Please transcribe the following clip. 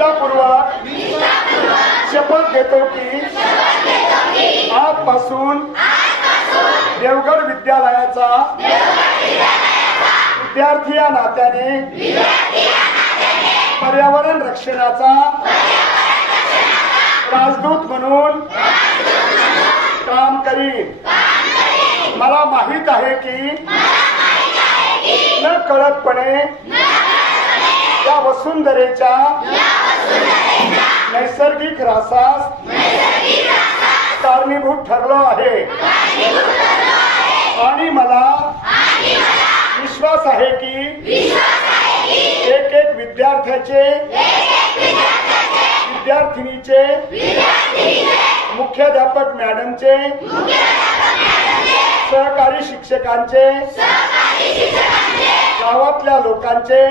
निष्ठापूर्वक शपथ घेतो की आजपासून देवगड विद्यालयाचा विद्यार्थी या नात्याने पर्यावरण रक्षणाचा राजदूत म्हणून काम करीन। मला माहित आहे की न कळतपणे या वसुंधरेच्या नैसर्गिक ऱ्हासास कारणीभूत ठरलो आहे आणि मला विश्वास आहे की एक एक विद्यार्थ्याचे विद्यार्थिनीचे मुख्याध्यापक मॅडमचे सहकारी शिक्षकांचे गावातल्या लोकांचे